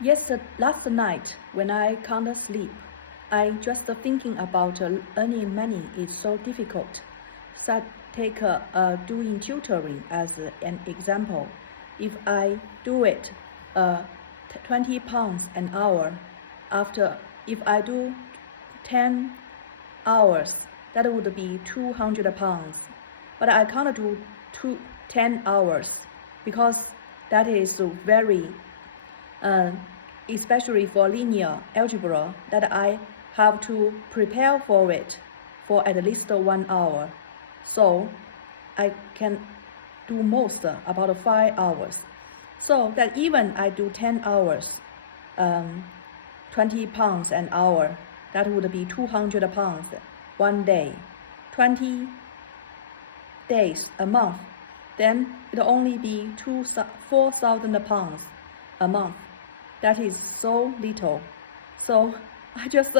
Yes, last night when I can't sleep, I just thinking about earning money is so difficult. So take doing tutoring as an example. If I do it, uh, 20 pounds an hour, after if I do 10 hours, that would be 200 pounds. But I can't do 10 hours because that is very uh, especially for linear algebra, that I have to prepare for it for at least 1 hour. So I can do most about 5 hours. So that even I do 10 hours, 20 pounds an hour, that would be 200 pounds one day. 20 days a month, then it only be 4,000 pounds a month. That is so little. So I just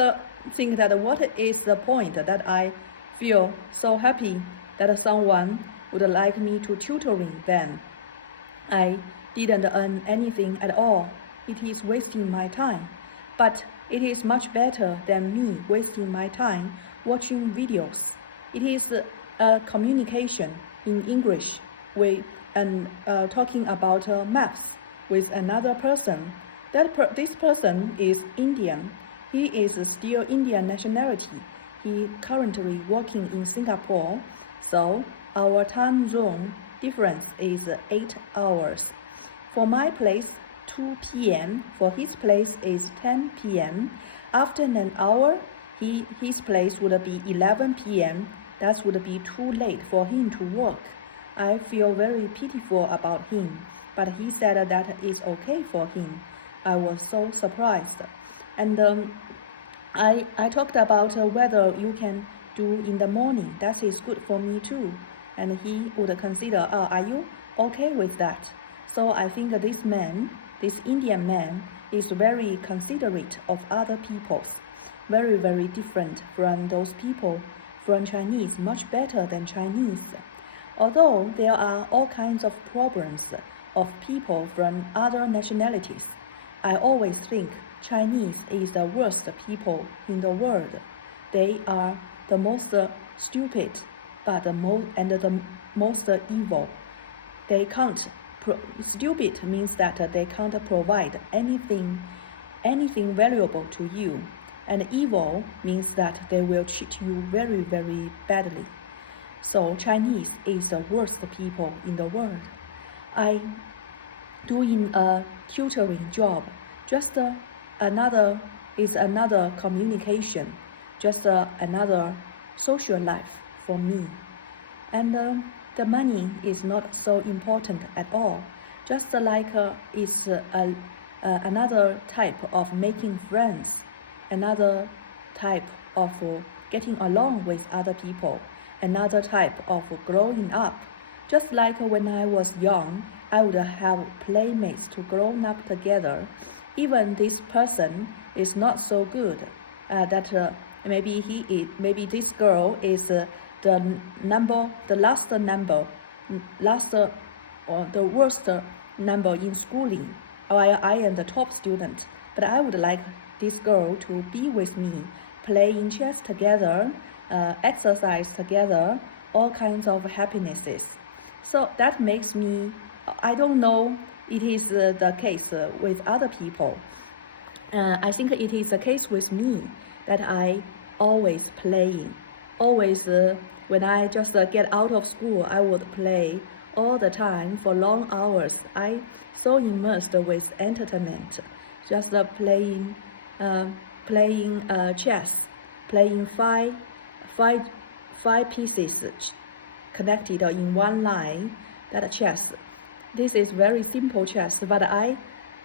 think that what is the point that I feel so happy that someone would like me to tutoring them. I didn't earn anything at all. It is wasting my time. But it is much better than me wasting my time watching videos. It is a communication in English and talking about maths with another person. This person is Indian. He is still Indian nationality. He currently working in Singapore, so our time zone difference is 8 hours. For my place, 2 p.m. For his place is 10 p.m. After an hour, his place would be 11 p.m. That would be too late for him to work. I feel very pitiful about him, but he said that is okay for him. I was so surprised. And I talked about whether you can do in the morning. That is good for me too. And he would consider, are you okay with that? So I think this Indian man, is very considerate of other peoples. Very, very different from those people from Chinese, much better than Chinese. Although there are all kinds of problems of people from other nationalities, I always think Chinese is the worst people in the world. They are the most stupid, but the most evil. They can't. Stupid means that they can't provide anything valuable to you, and evil means that they will treat you very, very badly. So Chinese is the worst people in the world. I doing a tutoring job, just another communication, just another social life for me. And the money is not so important at all. Just like it's another type of making friends, another type of getting along with other people, another type of growing up. Just like when I was young, I would have playmates to grow up together. Even this person is not so good. Maybe this girl is the worst number in schooling, while I am the top student. But I would like this girl to be with me, playing chess together, exercise together, all kinds of happinesses. So that makes me, I don't know it is the case with other people. I think it is the case with me that I always playing. Always when I just get out of school, I would play all the time for long hours. I so immersed with entertainment, just playing chess, playing five pieces connected in one line. That chess. This is very simple chess, but I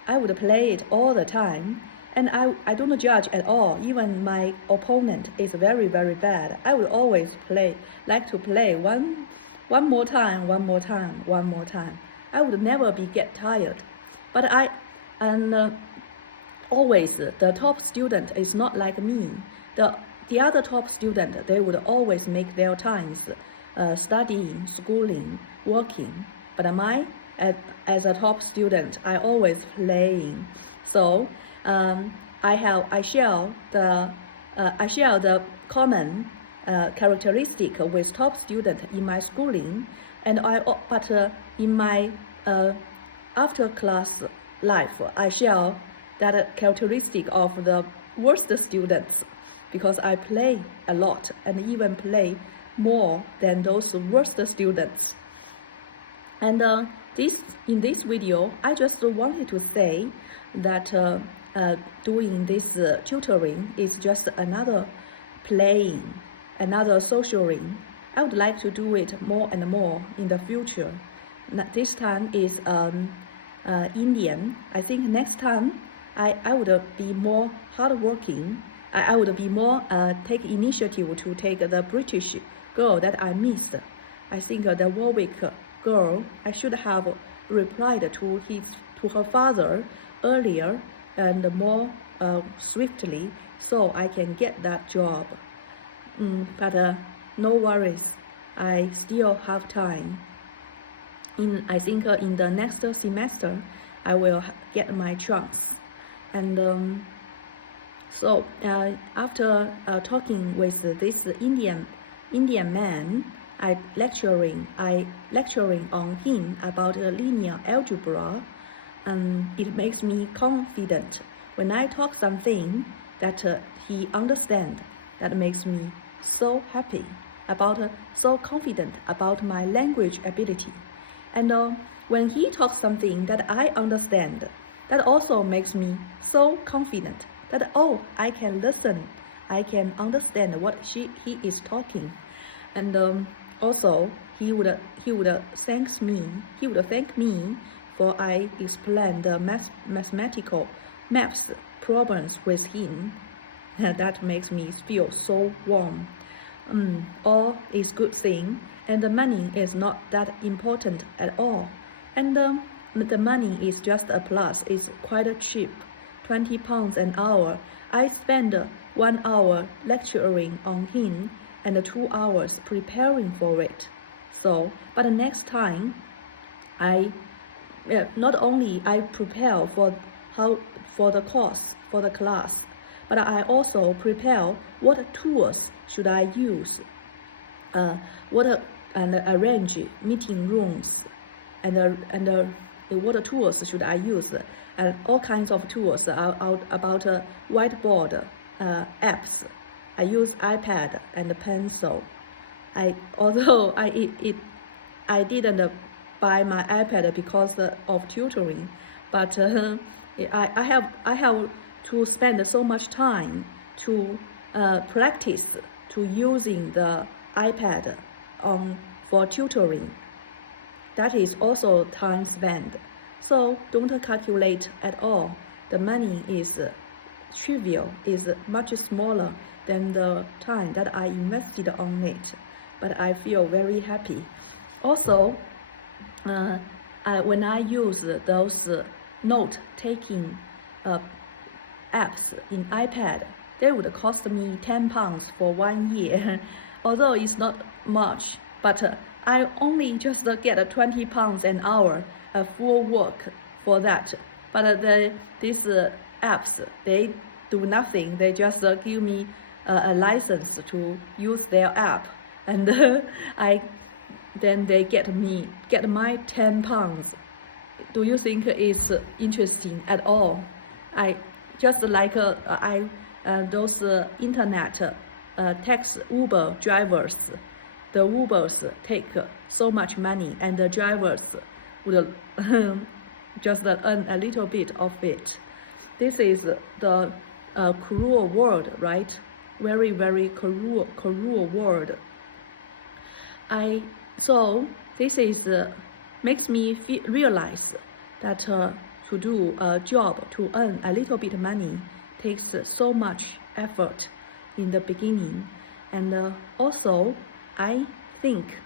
would play it all the time, and I don't judge at all. Even my opponent is very, very bad. I would always like to play one more time. I would never get tired. But always the top student is not like me. The other top student, they would always make their times studying, schooling, working. But as a top student, I always playing. So I share the common characteristic with top student in my schooling, and in my after class life, I share that characteristic of the worst students, because I play a lot and even play more than those worst students. And in this video, I just wanted to say that doing this tutoring is just another playing, another socializing. I would like to do it more and more in the future. This time is Indian. I think next time I would be more hardworking. I would be more take initiative to take the British girl that I missed. I think the Warwick girl, I should have replied to her father earlier and more swiftly, so I can get that job. But no worries, I still have time. I think in the next semester, I will get my chance. And so after talking with this Indian man, I lecturing on him about linear algebra, and it makes me confident when I talk something that he understands. That makes me so happy so confident about my language ability. And when he talks something that I understand, that also makes me so confident that I can listen, I can understand what he is talking. And also he would thank me for I explain the mathematical maths problems with him. That makes me feel so warm. All is good thing, and the money is not that important at all. And the money is just a plus. It's quite cheap, £20 an hour. I spend 1 hour lecturing on him and 2 hours preparing for it. So, but the next time, not only I prepare for the class, but I also prepare what tools should I use, and arrange meeting rooms, and what tools should I use, and all kinds of tools about whiteboard apps. I use iPad and pencil. Although I didn't buy my iPad because of tutoring, but I have to spend so much time to practice to using the iPad for tutoring. That is also time spent. So don't calculate at all. The money is trivial, is much smaller than the time that I invested on it. But I feel very happy. Also, when I use those note-taking apps in iPad, they would cost me £10 for 1 year. Although it's not much, but I only just get £20 an hour full work for that. But these apps, they do nothing. They just give me a license to use their app, and then they get my £10. Do you think it's interesting at all? I just like those internet taxi Uber drivers. The Ubers take so much money, and the drivers would just earn a little bit of it. This is the cruel world, right? Very, very cruel world. So this is makes me realize that to do a job to earn a little bit of money takes so much effort in the beginning. And also I think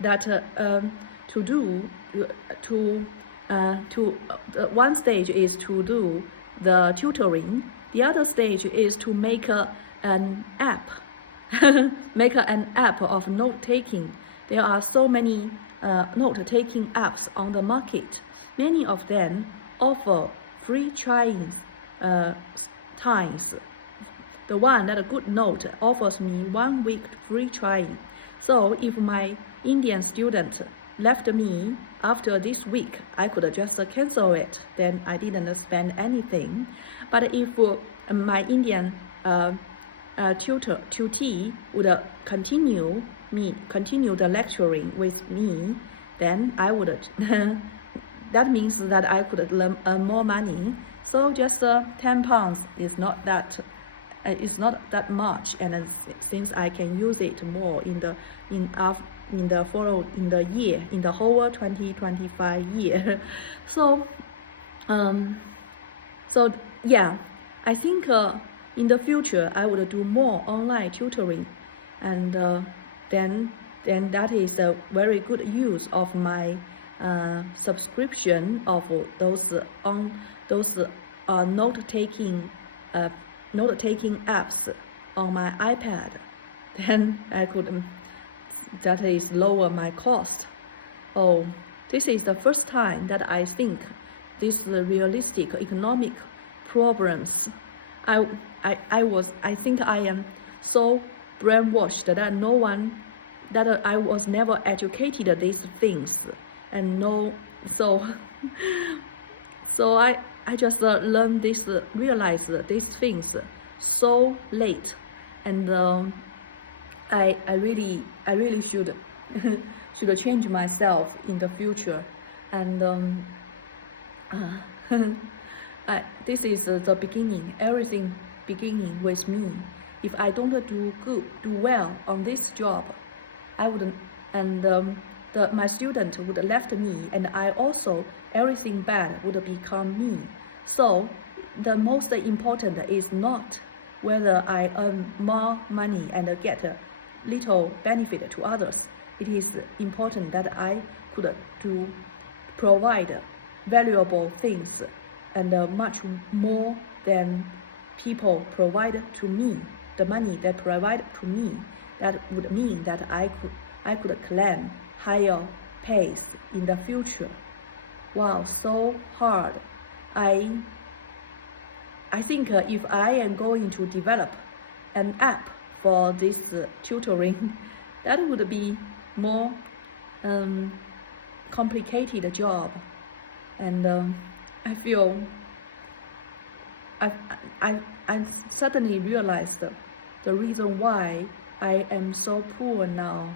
that one stage is to do the tutoring. The other stage is to make an app, make an app of note-taking. There are so many note-taking apps on the market. Many of them offer free trying times. The one that a good note offers me 1 week free trying. So if my Indian student left me after this week, I could just cancel it. Then I didn't spend anything. But if my Indian tutee would continue the lecturing with me, then I would. That means that I could earn more money. So just £10 is not that. It's not that much, and since I can use it more in the year, in the whole 2025 year. So yeah, I think in the future I would do more online tutoring, and then that is a very good use of my subscription of those note-taking apps on my iPad. Then I could, that is lower my cost. Oh, this is the first time that I think these realistic economic problems. I think I am so brainwashed that I was never educated these things, and so I just realized these things so late, and I really should change myself in the future, and this is the beginning. Everything beginning with me. If I don't do well on this job, I wouldn't, and my student would left me, and I also, everything bad would become me. So the most important is not whether I earn more money and get a little benefit to others. It is important that I could provide valuable things, and much more than people provide to me. The money they provide to me, that would mean that I could claim higher pays in the future. Wow, so hard. I think if I am going to develop an app for this tutoring, that would be more complicated job, and I feel I suddenly realized the reason why I am so poor now.